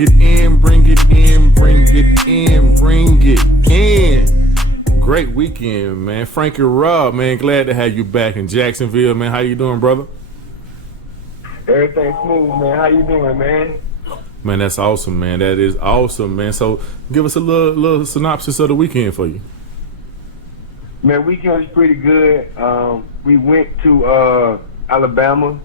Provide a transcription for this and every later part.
Bring it in, bring it in, bring it in, bring it in. Great weekend, man. Frankie Robb, man, glad to have you back in Jacksonville, man. How you doing, brother? Everything smooth, man. How you doing, man? Man, that's awesome, man. That is awesome, man. So give us a little synopsis of the weekend for you. Man, weekend was pretty good. We went to Alabama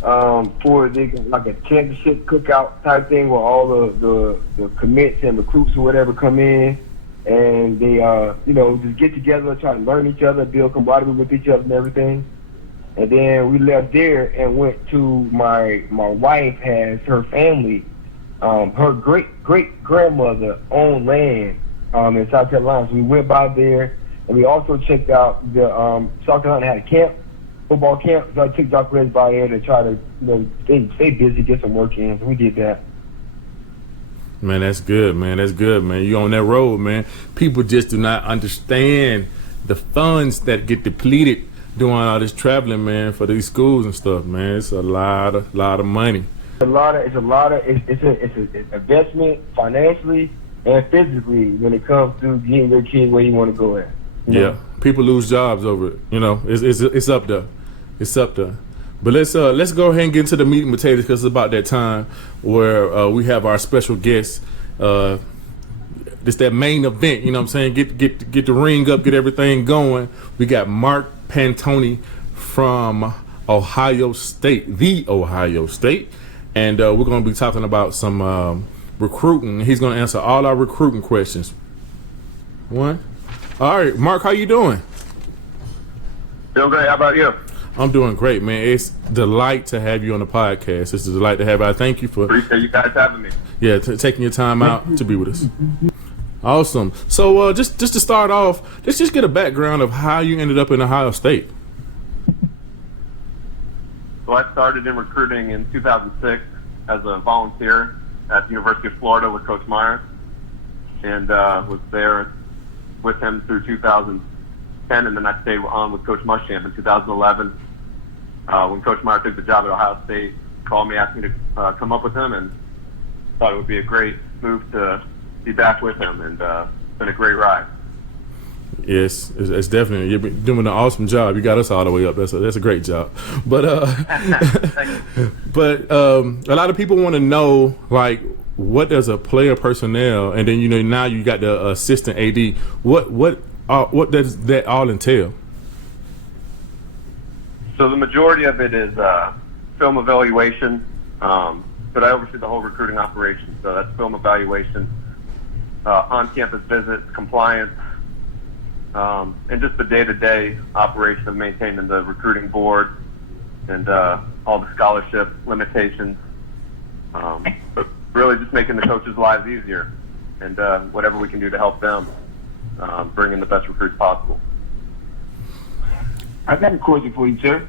for like a championship cookout type thing where all the commits and recruits or whatever come in, and they just get together, try to learn each other, build camaraderie with each other and everything. And then we left there and went to my wife has her family, her great grandmother owned land in South Carolina. So we went by there, and we also checked out the South Carolina had a camp. Football camp, so I took Dr. Reds by there to try to stay busy, get some work in. So we did that. Man, that's good, man. That's good, man. You on that road, man. People just do not understand the funds that get depleted doing all this traveling, man, for these schools and stuff, man. It's a lot of money. It's an investment financially and physically when it comes to getting your kid where you want to go at. Yeah, people lose jobs over it. It's up there. It's up there. But let's go ahead and get into the meat and potatoes because it's about that time where we have our special guest. It's that main event, you know what I'm saying? Get the ring up, get everything going. We got Mark Pantoni from Ohio State, the Ohio State, and we're going to be talking about some recruiting. He's going to answer all our recruiting questions. All right, Mark, how you doing? Doing great. How about you? I'm doing great, man. It's a delight to have you on the podcast. It's a delight to have you. I thank you for appreciate you guys having me. Yeah, taking your time out to be with us. Awesome. So just to start off, let's just get a background of how you ended up in Ohio State. So I started in recruiting in 2006 as a volunteer at the University of Florida with Coach Meyer, and was there with him through 2010, and then I stayed on with Coach Muschamp in 2011. When Coach Meyer took the job at Ohio State, called me, asked me to come up with him, and thought it would be a great move to be back with him, and it's been a great ride. Yes, it's definitely, you're doing an awesome job. You got us all the way up. That's a great job. But but a lot of people want to know, like, what does a player personnel, and then now you got the assistant AD. What does that all entail? So the majority of it is film evaluation, but I oversee the whole recruiting operation. So that's film evaluation, on-campus visits, compliance, and just the day-to-day operation of maintaining the recruiting board and all the scholarship limitations. But really just making the coaches' lives easier and whatever we can do to help them bring in the best recruits possible. I got a question for you, sir.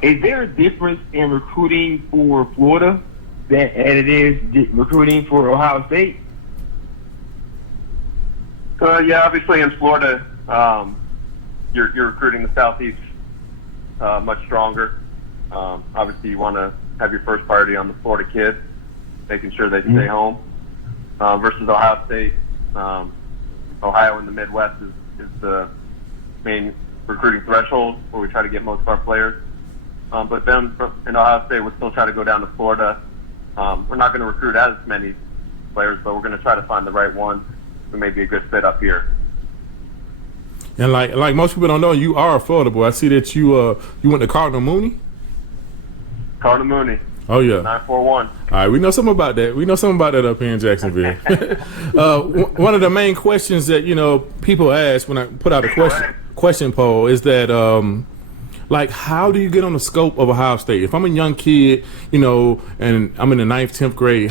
Is there a difference in recruiting for Florida and it is recruiting for Ohio State? Yeah, obviously in Florida, you're recruiting the Southeast much stronger. Obviously, you want to have your first priority on the Florida kids, making sure they stay home. Versus Ohio State, Ohio in the Midwest is the main recruiting threshold where we try to get most of our players. But then in Ohio State, we'll still try to go down to Florida. We're not going to recruit as many players, but we're going to try to find the right one who may be a good fit up here. And like most people don't know, you are a Florida boy. I see that you went to Cardinal Mooney. Cardinal Mooney. Oh yeah. 941. All right, we know something about that. We know something about that up here in Jacksonville. One of the main questions that people ask when I put out a question poll is that like, how do you get on the scope of Ohio State? If I'm a young kid, and I'm in the 9th, 10th grade,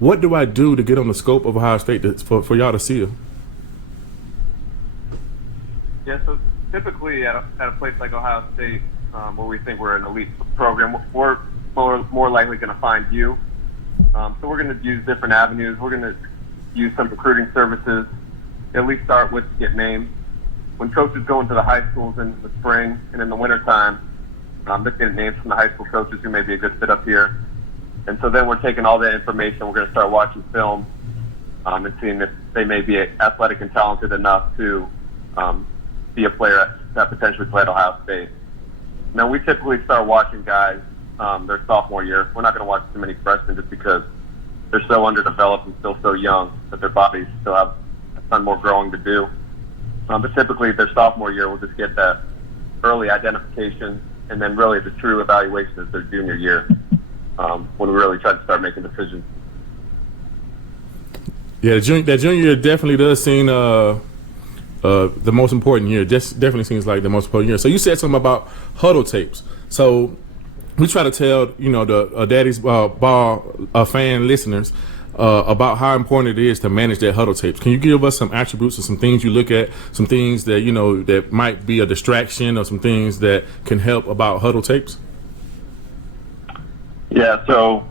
what do I do to get on the scope of Ohio State for y'all to see them? Yeah, so typically at a place like Ohio State, where we think we're an elite program, we're more likely going to find you. So we're going to use different avenues. We're going to use some recruiting services, at least start with to get names. When coaches go into the high schools in the spring and in the wintertime, they're getting names from the high school coaches who may be a good fit up here. And so then we're taking all that information. We're going to start watching film and seeing if they may be athletic and talented enough to be a player that potentially play at Ohio State. Now, we typically start watching guys their sophomore year. We're not going to watch too many freshmen just because they're so underdeveloped and still so young that their bodies still have a ton more growing to do. But typically, their sophomore year, we'll just get that early identification, and then really the true evaluation is their junior year when we really try to start making decisions. Yeah, that junior year definitely does seem the most important year. Just definitely seems like the most important year. So you said something about huddle tapes. So we try to tell the Daddy's Ball fan listeners about how important it is to manage their huddle tapes. Can you give us some attributes of some things you look at, some things that that might be a distraction, or some things that can help about huddle tapes? Yeah. So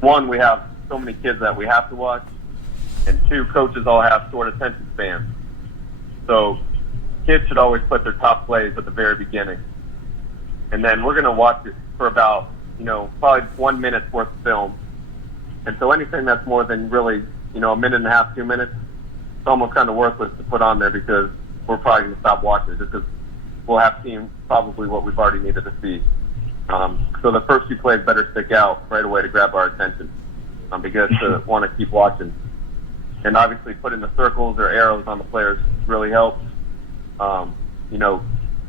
one, we have so many kids that we have to watch, and two, coaches all have short attention spans. So kids should always put their top plays at the very beginning. And then we're going to watch it for about, probably 1 minute's worth of film. And so anything that's more than really, a minute and a half, 2 minutes, it's almost kind of worthless to put on there because we're probably going to stop watching it just because we'll have seen probably what we've already needed to see. So the first few plays better stick out right away to grab our attention because to want to keep watching. And obviously putting the circles or arrows on the players really helps.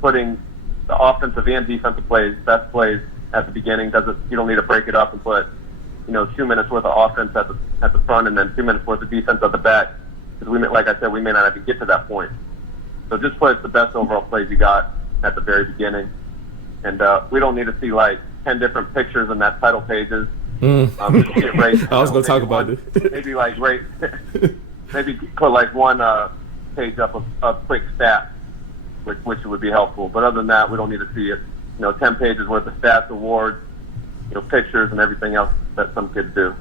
Putting the offensive and defensive plays, best plays at the beginning. You don't need to break it up and put 2 minutes worth of offense at the front and then 2 minutes worth of defense at the back. Because like I said, we may not even get to that point. So just put the best overall plays you got at the very beginning. And we don't need to see like 10 different pictures in that title pages. Just get right, I was going to talk about it. Maybe put like one page up of quick stats, which would be helpful. But other than that, we don't need to see it. 10 pages worth of stats, awards, pictures, and everything else that some kids do.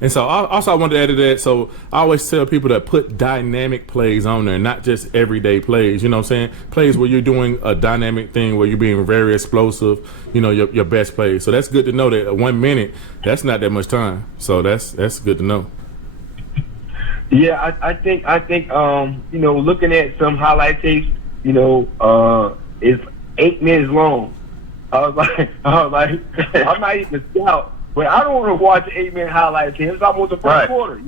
And so I wanted to add to that. So I always tell people to put dynamic plays on there, not just everyday plays. You know what I'm saying? Plays where you're doing a dynamic thing, where you're being very explosive. Your best plays. So that's good to know that 1 minute, that's not that much time. So that's good to know. Yeah, I think looking at some highlight tapes, it's 8 minutes long. I was like, I'm not even a scout, but I don't want to watch an 8-minute highlight tape. It's almost a first quarter.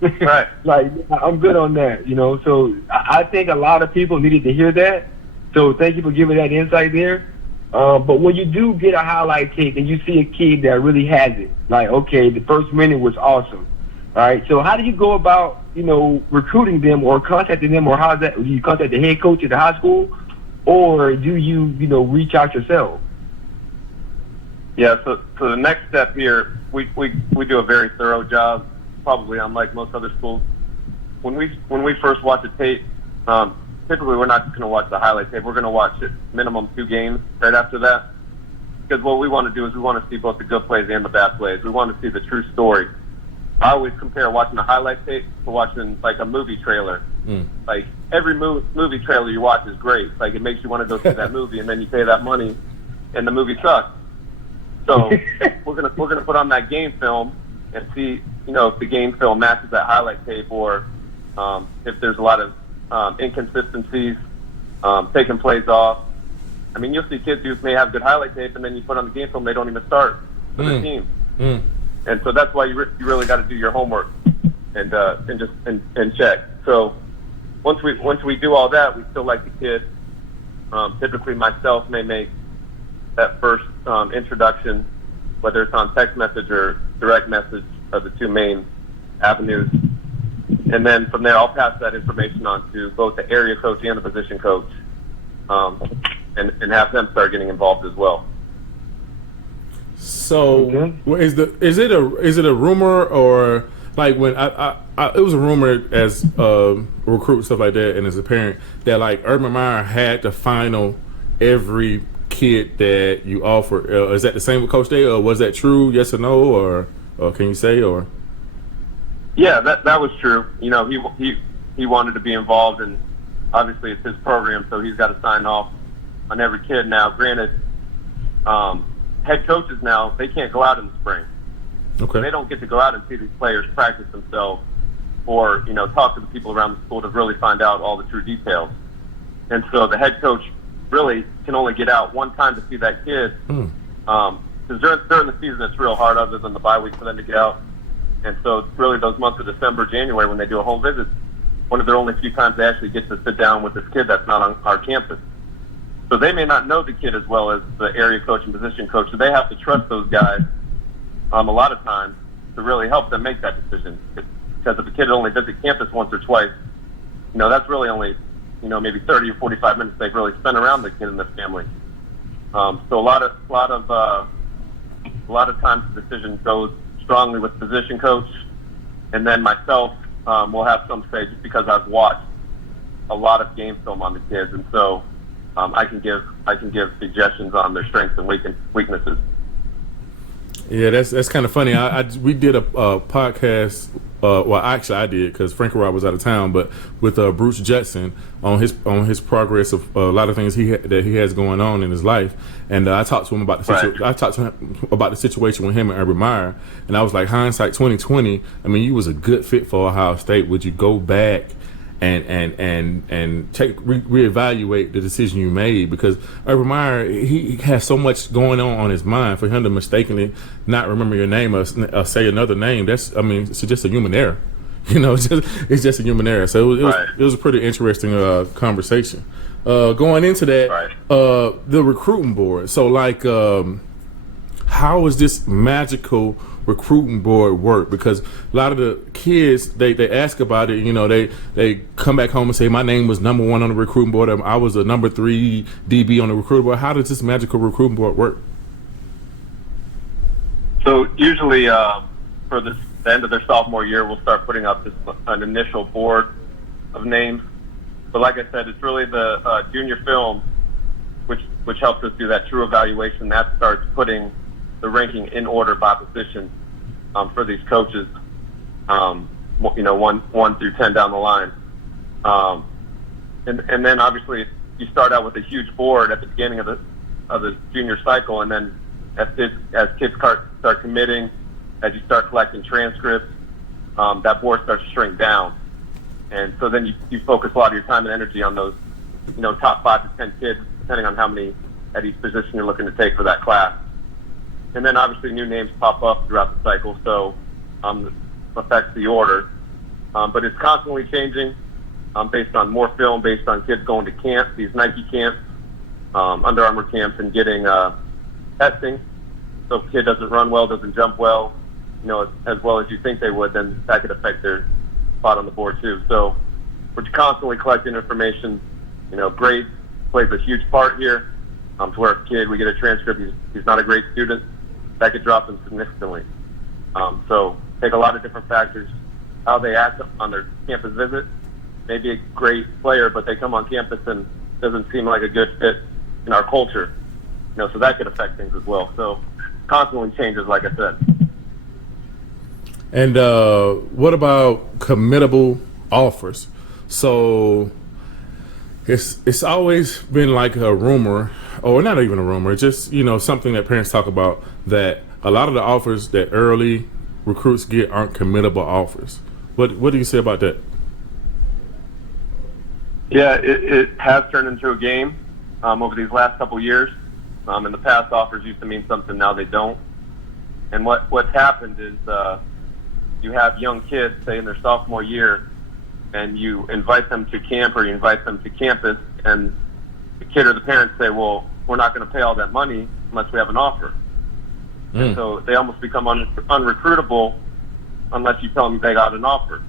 Right. Like, I'm good on that. So I think a lot of people needed to hear that. So thank you for giving that insight there. But when you do get a highlight tape and you see a kid that really has it, like, okay, the first minute was awesome. All right. So how do you go about, recruiting them or contacting them, or how's that? Do you contact the head coach at the high school, or do you, reach out yourself? Yeah. So the next step here, we do a very thorough job, probably unlike most other schools. When we first watch a tape, typically we're not just going to watch the highlight tape. We're going to watch it minimum 2 games right after that, because what we want to do is we want to see both the good plays and the bad plays. We want to see the true story. I always compare watching a highlight tape to watching like a movie trailer. Like every movie trailer you watch is great. Like it makes you want to go see that movie, and then you pay that money, and the movie sucks. So we're gonna put on that game film and see, if the game film matches that highlight tape, or if there's a lot of inconsistencies, taking plays off. I mean, you'll see kids who may have good highlight tape, and then you put on the game film, they don't even start for the team. And so that's why you really got to do your homework and check. So once we do all that, we still like the kid. Typically, myself may make that first introduction, whether it's on text message or direct message, are the 2 main avenues. And then from there, I'll pass that information on to both the area coach and the position coach, and have them start getting involved as well. So is it a rumor, or like when I it was a rumor as a recruit and stuff like that, and as a parent, that like Urban Meyer had to final every kid that you offer. Is that the same with Coach Day, or was that true? Yes or no, or can you say, or? Yeah, that was true. He wanted to be involved, and obviously it's his program, so he's got to sign off on every kid. Now, granted, head coaches now, they can't go out in the spring. Okay. They don't get to go out and see these players practice themselves, or talk to the people around the school to really find out all the true details. And so the head coach really can only get out one time to see that kid. Because during the season it's real hard, other than the bye week, for them to get out. And so really those months of December, January, when they do a home visit, one of their only few times they actually get to sit down with this kid that's not on our campus. So they may not know the kid as well as the area coach and position coach, so they have to trust those guys a lot of times to really help them make that decision. Because if a kid only visits campus once or twice, that's really only maybe 30 or 45 minutes they've really spent around the kid and the family. So a lot of times the decision goes strongly with position coach, and then myself will have some say, just because I've watched a lot of game film on the kids, and so I can give suggestions on their strengths and weaknesses. Yeah, that's kind of funny. We did a podcast. Well, actually, I did, because Frank Rob was out of town. But with Bruce Judson on his progress of a lot of things that he has going on in his life, and I talked to him about the situation with him and Urban Meyer, and I was like, hindsight 2020. I mean, you was a good fit for Ohio State. Would you go back and reevaluate the decision you made? Because Urban Meyer, he has so much going on his mind. For him to mistakenly not remember your name or say another name, it's just a human error. It's just a human error. So it was a pretty interesting conversation. Going into that, the recruiting board. So how is this magical recruiting board work? Because a lot of the kids, they ask about it. They come back home and say, my name was number 1 on the recruiting board. I was a number 3 DB on the recruiting board. How does this magical recruiting board work? So usually for the end of their sophomore year, we'll start putting up an initial board of names. But like I said, it's really the junior film which helps us do that true evaluation. That starts putting the ranking in order by position for these coaches, 1 through 10 down the line. And then obviously you start out with a huge board at the beginning of the junior cycle, and then as kids start committing, as you start collecting transcripts, that board starts to shrink down. And so then you focus a lot of your time and energy on those, top 5 to 10 kids, depending on how many at each position you're looking to take for that class. And then obviously new names pop up throughout the cycle, so affects the order. But it's constantly changing based on more film, based on kids going to camp, these Nike camps, Under Armour camps, and getting testing. So if a kid doesn't run well, doesn't jump well, as well as you think they would, then that could affect their spot on the board too. So we're constantly collecting information. Grades plays a huge part here. To where if a kid, we get a transcript, he's not a great student, that could drop them significantly. So take a lot of different factors. How they act on their campus visit. Maybe a great player, but they come on campus and doesn't seem like a good fit in our culture. So that could affect things as well. So constantly changes, like I said. And what about committable offers? So it's always been like a rumor, or not even a rumor, just something that parents talk about, that a lot of the offers that early recruits get aren't committable offers. What do you say about that? Yeah, it has turned into a game over these last couple years. In the past, offers used to mean something, now they don't. And what's happened is you have young kids, say in their sophomore year, and you invite them to camp or you invite them to campus, and the kid or the parents say, well, we're not going to pay all that money unless we have an offer. And so they almost become unrecruitable unless you tell them they got an offer.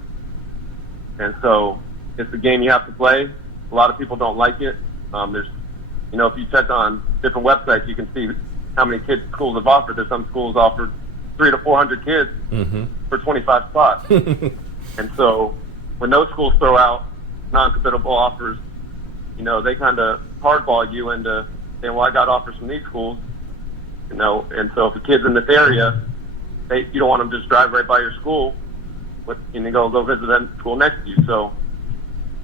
And so it's a game you have to play. A lot of people don't like it. There's, if you check on different websites, you can see how many kids schools have offered. There's some schools offered 300 to 400 kids for 25 spots. And so when those schools throw out non-committable offers, they kind of hardball you into saying, well, I got offers from these schools, and so if a kid's in this area, you don't want them to just drive right by your school, and you go visit that school next to you. So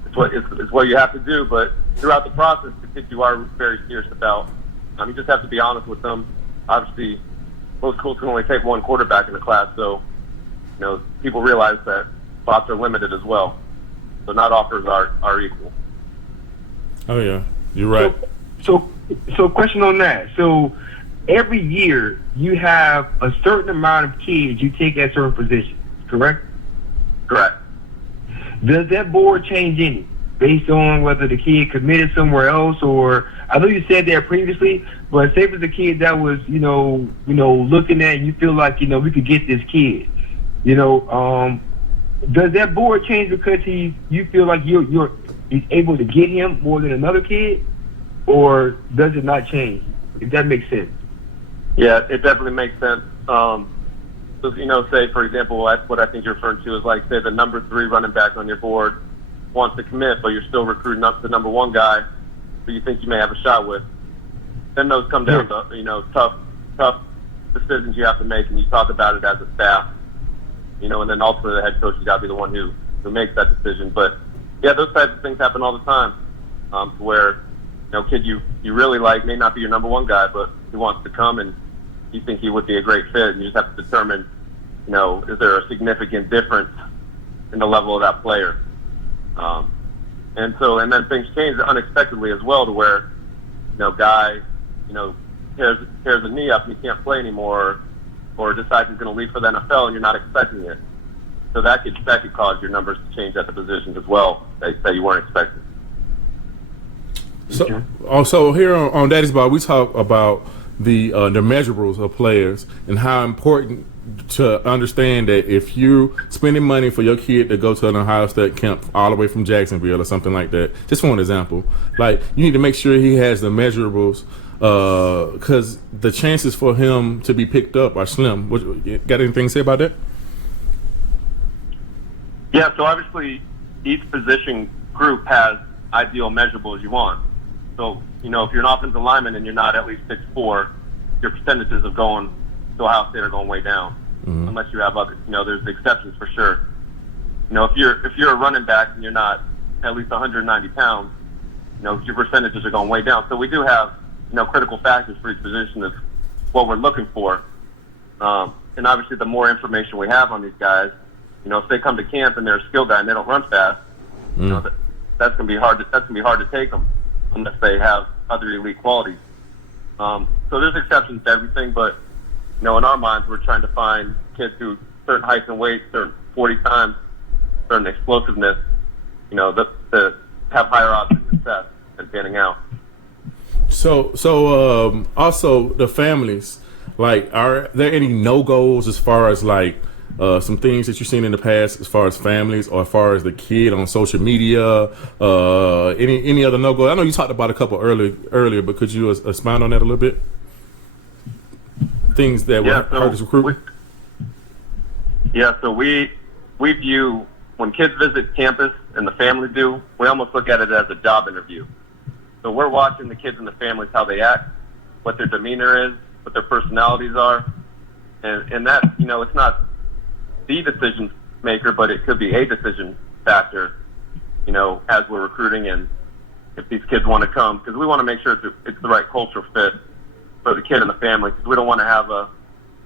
it's what you have to do, but throughout the process, the kids you are very serious about, you just have to be honest with them. Obviously, most schools can only take one quarterback in the class. So, people realize that spots are limited as well. So not offers are equal. Oh yeah, you're right. So question on that. So every year you have a certain amount of kids you take at certain positions, correct? Correct. Does that board change any based on whether the kid committed somewhere else, or I know you said that previously, but say it was a kid that was, looking at and you feel like, we could get this kid, does that board change because you feel like he's able to get him more than another kid, or does it not change? If that makes sense. Yeah, it definitely makes sense. So, say, for example, what I think you're referring to is like, say, the number 3 running back on your board wants to commit, but you're still recruiting up the number 1 guy who you think you may have a shot with. Then those come down to, tough decisions you have to make, and you talk about it as a staff, and then ultimately the head coach has got to be the one who makes that decision. But, yeah, those types of things happen all the time, to where, kid you really like may not be your number 1 guy, but he wants to come and you think he would be a great fit, and you just have to determine, is there a significant difference in the level of that player? And then things change unexpectedly as well, to where, guy, tears a knee up and he can't play anymore, or decides he's going to leave for the NFL and you're not expecting it. So that could cause your numbers to change at the positions as well that you weren't expecting. So, also here on Daddy's Ball, we talk about the measurables of players and how important to understand that if you spending money for your kid to go to an Ohio State camp all the way from Jacksonville or something like that, just for an example, like you need to make sure he has the measurables, because the chances for him to be picked up are slim. Got anything to say about that? Yeah, so obviously each position group has ideal measurables you want. So, if you're an offensive lineman and you're not at least 6'4", your percentages of going to Ohio State are going way down. Mm-hmm. Unless you have other, there's exceptions for sure. If you're a running back and you're not at least 190 pounds, your percentages are going way down. So we do have, critical factors for each position of what we're looking for. And obviously the more information we have on these guys, if they come to camp and they're a skill guy and they don't run fast, that's going to be hard to take them unless they have other elite qualities. So there's exceptions to everything, but in our minds, we're trying to find kids who certain heights and weights, certain 40 times, certain explosiveness, to have higher odds of success and panning out. So also the families, like, are there any no-goes as far as like some things that you've seen in the past as far as families or as far as the kid on social media, any other no-go? I know you talked about a couple earlier, but could you expound on that a little bit? Things that were hard as recruiting? So we view, when kids visit campus and the families do, we almost look at it as a job interview. So we're watching the kids and the families, how they act, what their demeanor is, what their personalities are. And that, it's not the decision maker, but it could be a decision factor, as we're recruiting, and if these kids want to come, because we want to make sure it's the right cultural fit for the kid and the family, because we don't want to have an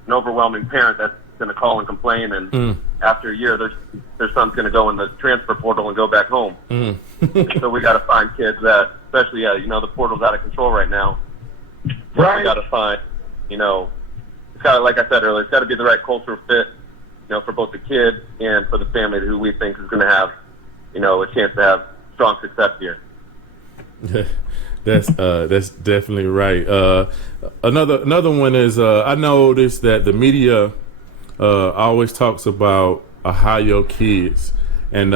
overwhelming parent that's going to call and complain, and after a year, their son's going to go in the transfer portal and go back home. So we got to find kids that, especially, the portal's out of control right now. Right. We got to find, it's got to, like I said earlier, it's got to be the right cultural fit, for both the kid and for the family who we think is going to have, a chance to have strong success here. That's definitely right. Another one is I noticed that the media always talks about Ohio kids, and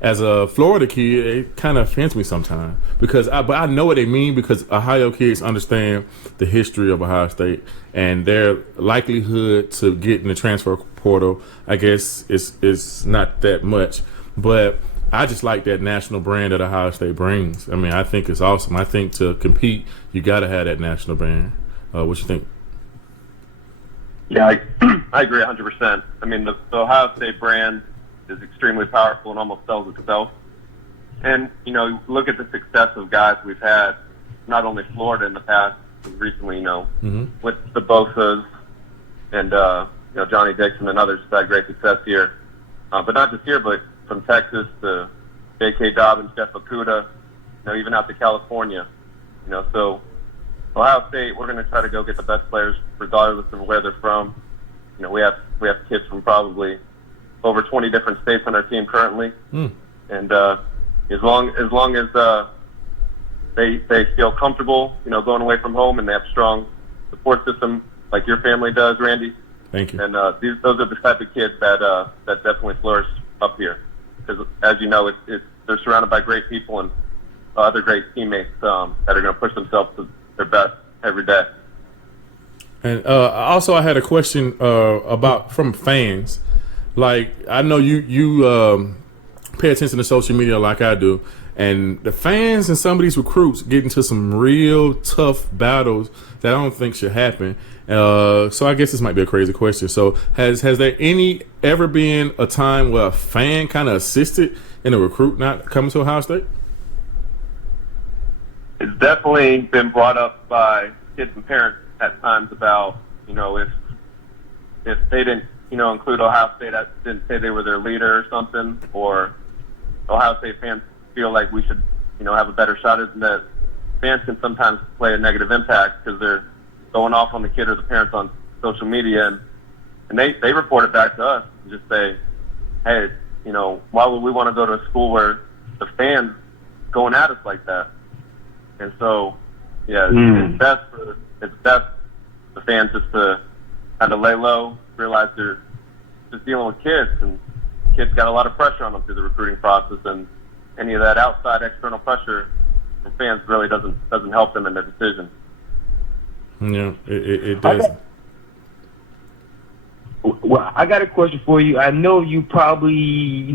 as a Florida kid, it kind of offends me sometimes but I know what they mean, because Ohio kids understand the history of Ohio State and their likelihood to get in the transfer portal, I guess, is not that much, but I just like that national brand that Ohio State brings. I mean, I think it's awesome. I think to compete, you got to have that national brand. What you think? Yeah, I agree 100%. I mean, the Ohio State brand is extremely powerful and almost sells itself. And, look at the success of guys we've had, not only Florida in the past, but recently, with the Bosas, and Johnny Dixon and others have had great success here. But not just here, but from Texas to J.K. Dobbins, Jeff Okuda, even out to California. So Ohio State, we're going to try to go get the best players regardless of where they're from. We have kids from probably over 20 different states on our team currently, and as long as they feel comfortable, going away from home, and they have a strong support system like your family does, Randy. Thank you. And those are the type of kids that definitely flourish up here, because as you know, they're surrounded by great people and other great teammates that are going to push themselves to their best every day. And also, I had a question about from fans. Like, I know you pay attention to social media like I do, and the fans and some of these recruits get into some real tough battles that I don't think should happen. So I guess this might be a crazy question. So has there ever been a time where a fan kind of assisted in a recruit not coming to Ohio State? It's definitely been brought up by kids and parents at times about, if they didn't, include Ohio State, didn't say they were their leader or something, or Ohio State fans feel like we should, have a better shot at that. Fans can sometimes play a negative impact because they're going off on the kid or the parents on social media, and they report it back to us and just say, hey, why would we want to go to a school where the fans going at us like that? And so, yeah, it's best for the fans just to kind of lay low, realize they're just dealing with kids, and kids got a lot of pressure on them through the recruiting process, and any of that outside external pressure from fans really doesn't help them in their decision. Yeah, it does. Well, I got a question for you. I know you probably,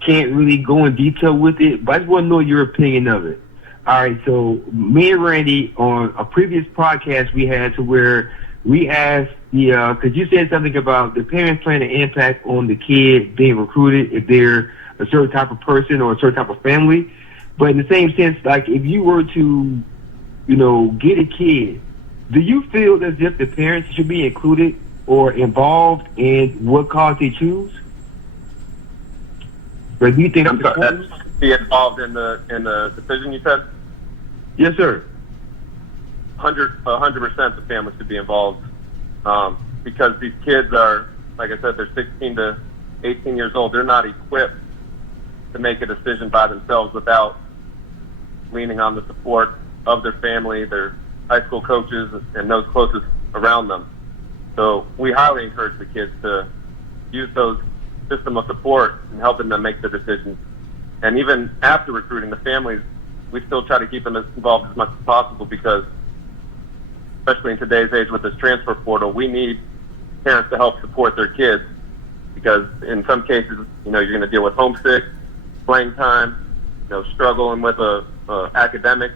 can't really go in detail with it, but I just want to know your opinion of it. All right, so me and Randy on a previous podcast we had to where we asked because you said something about the parents playing an impact on the kid being recruited if they're a certain type of person or a certain type of family. But in the same sense, like if you were to, get a kid, do you feel as if the parents should be included or involved in what college they choose? Or do you think be involved in the decision you said? Yes, sir. 100% the family should be involved, because these kids are, like I said, they're 16 to 18 years old. They're not equipped to make a decision by themselves without leaning on the support of their family, their high school coaches, and those closest around them. So we highly encourage the kids to use those system of support in helping them make the decisions. And even after recruiting, the families, we still try to keep them involved as much as possible, because especially in today's age with this transfer portal, we need parents to help support their kids, because in some cases, you're going to deal with homesick, playing time, struggling with academics.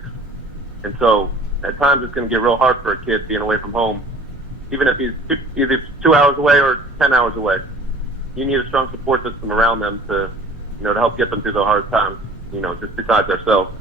And so at times it's going to get real hard for a kid being away from home, even if he's either 2 hours away or 10 hours away. You need a strong support system around them to help get them through the hard times, just besides ourselves.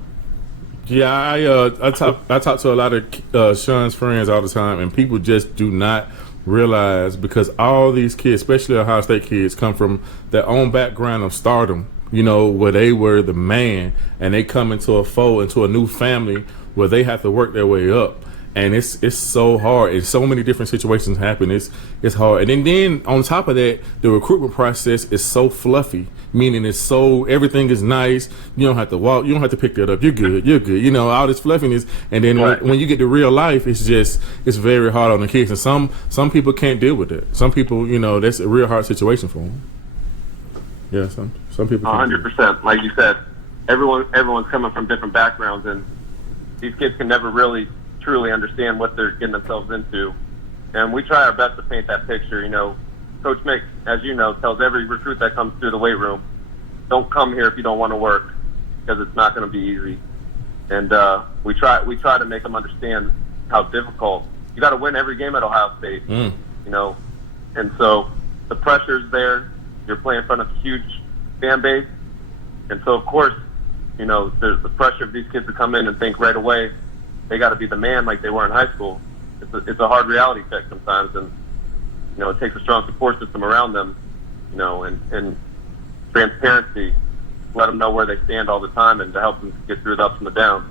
Yeah, I talk to a lot of Sean's friends all the time, and people just do not realize, because all these kids, especially Ohio State kids, come from their own background of stardom, where they were the man, and they come into a new family where they have to work their way up. And it's so hard. And so many different situations happen. It's hard. And then on top of that, the recruitment process is so fluffy, meaning everything is nice. You don't have to walk. You don't have to pick that up. You're good. All this fluffiness. And then when you get to real life, it's very hard on the kids. And some people can't deal with it. Some people, that's a real hard situation for them. Yeah, some people can't. 100%. Like you said, everyone's coming from different backgrounds, and these kids can never really truly understand what they're getting themselves into. And we try our best to paint that picture. Coach Mick, as you know, tells every recruit that comes through the weight room, don't come here if you don't want to work, because it's not going to be easy. And we try to make them understand how difficult. You got to win every game at Ohio State, and so the pressure's there. You're playing in front of a huge fan base, and so of course, there's the pressure of these kids to come in and think right away they got to be the man like they were in high school. It's a hard reality check sometimes, and it takes a strong support system around them, and transparency, let them know where they stand all the time and to help them get through the ups and the downs.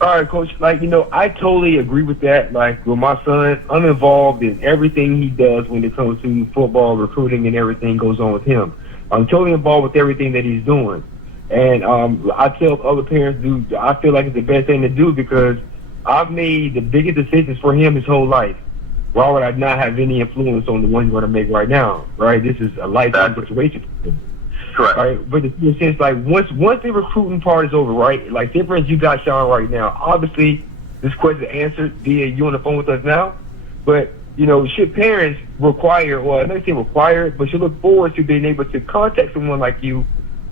All right, Coach. I totally agree with that. Like, with my son, I'm involved in everything he does when it comes to football, recruiting, and everything goes on with him. I'm totally involved with everything that he's doing. And I tell other parents, dude, I feel like it's the best thing to do because I've made the biggest decisions for him his whole life. Why would I not have any influence on the one he's going to make right now, right? This is a lifetime situation for him. Correct. Right, but in a sense, like once the recruiting part is over, right? Like, say for instance, you got Sean right now. Obviously, this question is answered via you on the phone with us now. But should parents require, or not say require, but should look forward to being able to contact someone like you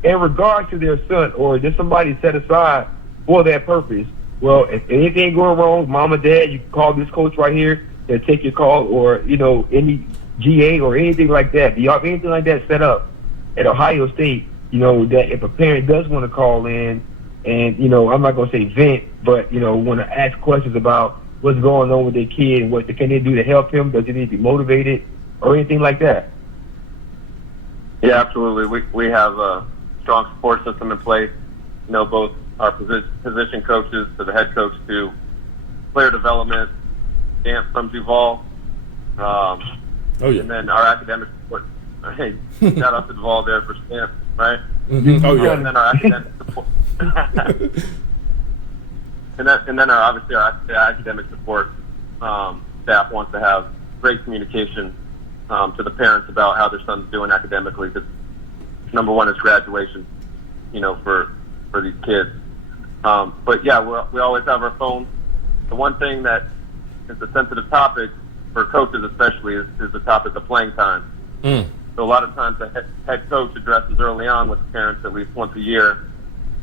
in regard to their son, or just somebody set aside for that purpose? Well, if anything going wrong, mom or dad, you can call this coach right here. They'll take your call, or any GA or anything like that. Do y'all have anything like that set up at Ohio State, that if a parent does want to call in and, I'm not going to say vent, but, want to ask questions about what's going on with their kid and what can they do to help him? Does he need to be motivated or anything like that? Yeah, absolutely. We have a strong support system in place, both our position coaches to the head coach to player development, Dan from Duval, Oh, yeah. and then our academic support. Hey, shout out to Duval there for Stamp, right? Mm-hmm. Oh, yeah. And then our academic support. and then our academic support staff wants to have great communication to the parents about how their son's doing academically, because number one is graduation, for these kids. But yeah, we always have our phones. The one thing that is a sensitive topic for coaches especially is the topic of playing time. So a lot of times the head coach addresses early on with the parents at least once a year.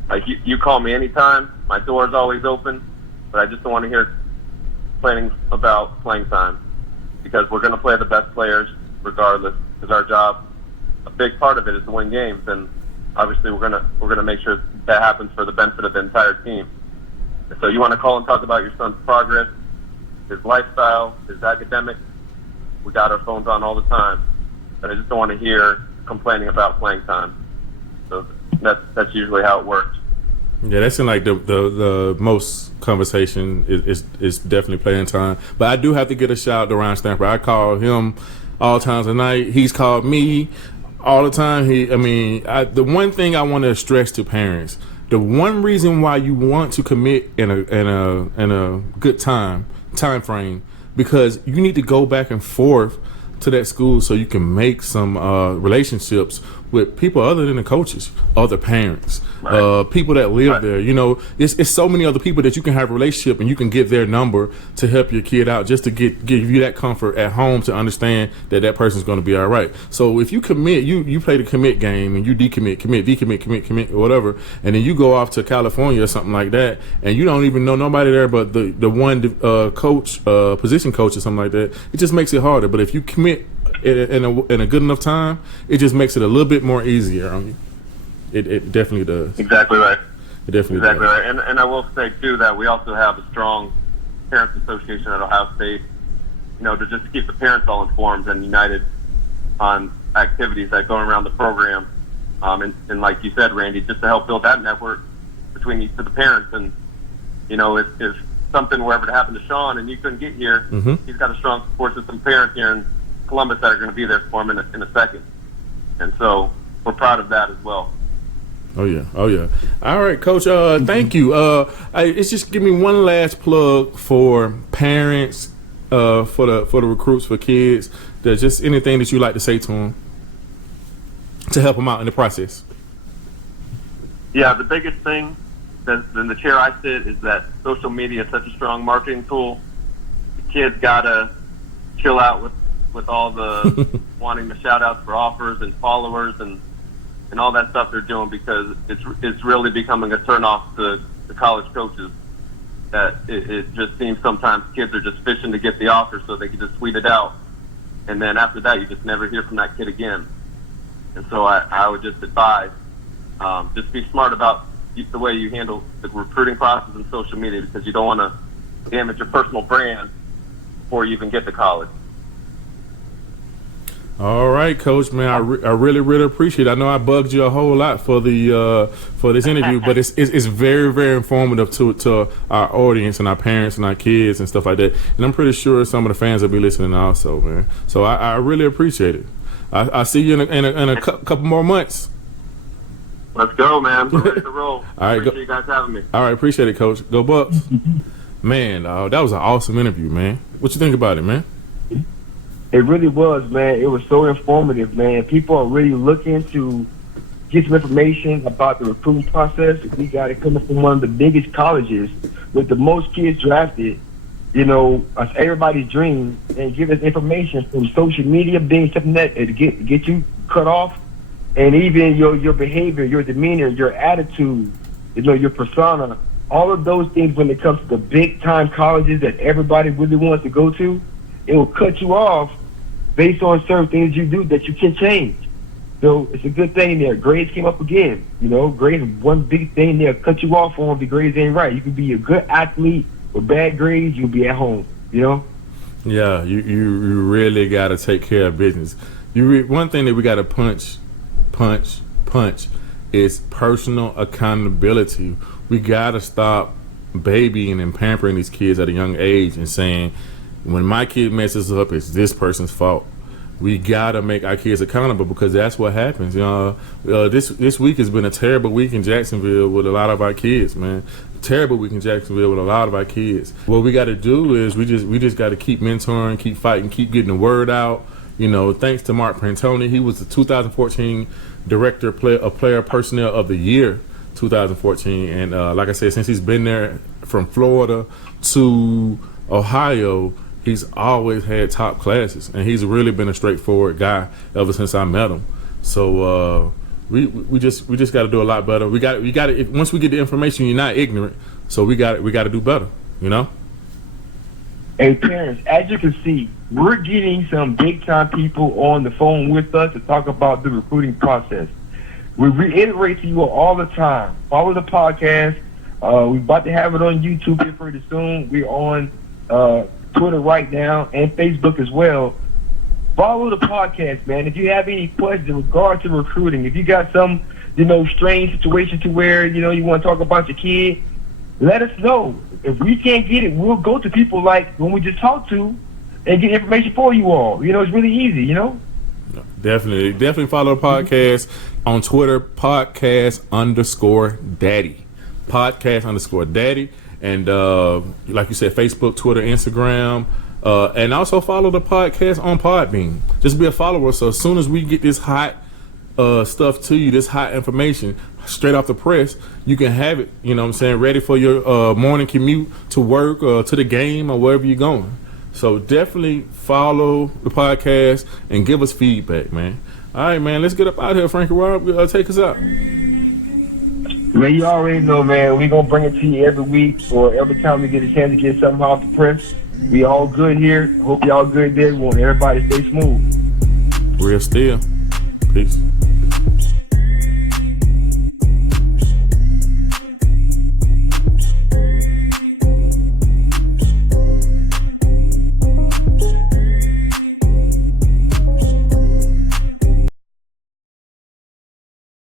Like, you call me anytime, my door's always open, but I just don't want to hear complaining about playing time, because we're going to play the best players regardless. Because our job, a big part of it, is to win games, and obviously we're gonna make sure that happens for the benefit of the entire team. And so you want to call and talk about your son's progress, his lifestyle, his academics. We got our phones on all the time. But I just don't want to hear complaining about playing time. So that's usually how it works. Yeah, that's in like the most conversation is definitely playing time. But I do have to get a shout out to Ryan Stanford. I call him all times of night. He's called me all the time. The one thing I want to stress to parents, the one reason why you want to commit in a good time frame, because you need to go back and forth to that school so you can make some relationships with people other than the coaches, other parents, right. People that live right. there. It's so many other people that you can have a relationship and you can get their number to help your kid out, just to give you that comfort at home to understand that person's going to be all right. So if you commit, you play the commit game and you decommit, or whatever, and then you go off to California or something like that, and you don't even know nobody there but the one coach, position coach or something like that, it just makes it harder. But if you commit in a good enough time, it just makes it a little bit more easier on you. It definitely does. Exactly right. It definitely exactly does. Right. And I will say too that we also have a strong parents association at Ohio State, to just keep the parents all informed and united on activities that go around the program. And like you said, Randy, just to help build that network between the parents. And if something were ever to happen to Sean and you couldn't get here, he's got a strong support system of parents here in Columbus that are going to be there for him in a second. And so we're proud of that as well. Oh yeah. All right, Coach. Thank you. It's just give me one last plug for parents, for the recruits, for kids. There's just anything that you like to say to them to help them out in the process. Yeah, the biggest thing in the chair I sit is that social media is such a strong marketing tool. The kids gotta chill out with all the wanting the shout outs for offers and followers and all that stuff they're doing, because it's really becoming a turnoff to the college coaches. That it just seems sometimes kids are just fishing to get the offer so they can just tweet it out, and then after that you just never hear from that kid again. And so I would just advise, just be smart about the way you handle the recruiting process and social media, because you don't want to damage your personal brand before you even get to college. All right, Coach, man, I really appreciate it. I know I bugged you a whole lot for the for this interview, but it's very informative to our audience and our parents and our kids and stuff like that. And I'm pretty sure some of the fans will be listening also, man. So I really appreciate it. I see you in a couple more months. Let's go, man. We're ready to roll. All right, appreciate you guys having me. All right, appreciate it, Coach. Go Bucks. Man, that was an awesome interview, man. What you think about it, man? It really was, man. It was so informative, man. People are really looking to get some information about the recruiting process. We got it coming from one of the biggest colleges with the most kids drafted. You know, it's everybody's dream, and give us information from social media being something that get you cut off, and even your behavior, your demeanor, your attitude, you know, your persona, all of those things when it comes to the big time colleges that everybody really wants to go to, it will cut you off based on certain things you do that you can change. So it's a good thing there. Grades came up again. You know, grades one big thing there. Cut you off on the grades ain't right. You can be a good athlete with bad grades, you'll be at home, you know? Yeah, you really got to take care of business. One thing that we got to punch is personal accountability. We got to stop babying and pampering these kids at a young age and saying, when my kid messes up, it's this person's fault. We gotta make our kids accountable because that's what happens. You know, this week has been a terrible week in Jacksonville with a lot of our kids, man. Terrible week in Jacksonville with a lot of our kids. What we got to do is we just got to keep mentoring, keep fighting, keep getting the word out. You know, thanks to Mark Pantoni, he was the 2014 Director of Player Personnel of the Year, 2014, and like I said, since he's been there from Florida to Ohio, he's always had top classes, and he's really been a straightforward guy ever since I met him. So we just got to do a lot better. We got to once we get the information, you're not ignorant. So we got to do better. You know. Hey, parents, as you can see, we're getting some big time people on the phone with us to talk about the recruiting process. We reiterate to you all the time. Follow the podcast. We're about to have it on YouTube here pretty soon. We're on Twitter right now and Facebook as well. Follow the podcast, man. If you have any questions in regard to recruiting, if you got some, you know, strange situation to where, you know, you want to talk about your kid, let us know. If we can't get it, we'll go to people like when we just talked to and get information for you all. You know, it's really easy, you know? Definitely follow the podcast on Twitter, podcast_daddy. Podcast_daddy. And like you said, Facebook, Twitter, Instagram, and also follow the podcast on Podbean. Just be a follower. So as soon as we get this hot stuff to you, this hot information straight off the press, you can have it, you know what I'm saying, ready for your morning commute to work or to the game or wherever you're going. So definitely follow the podcast and give us feedback, man. All right, man, let's get up out here. Frankie Rob, take us out. Man, you already know, man. We're going to bring it to you every week or every time we get a chance to get something off the press. We all good here. Hope y'all good there. We want everybody to stay smooth. Real still. Peace.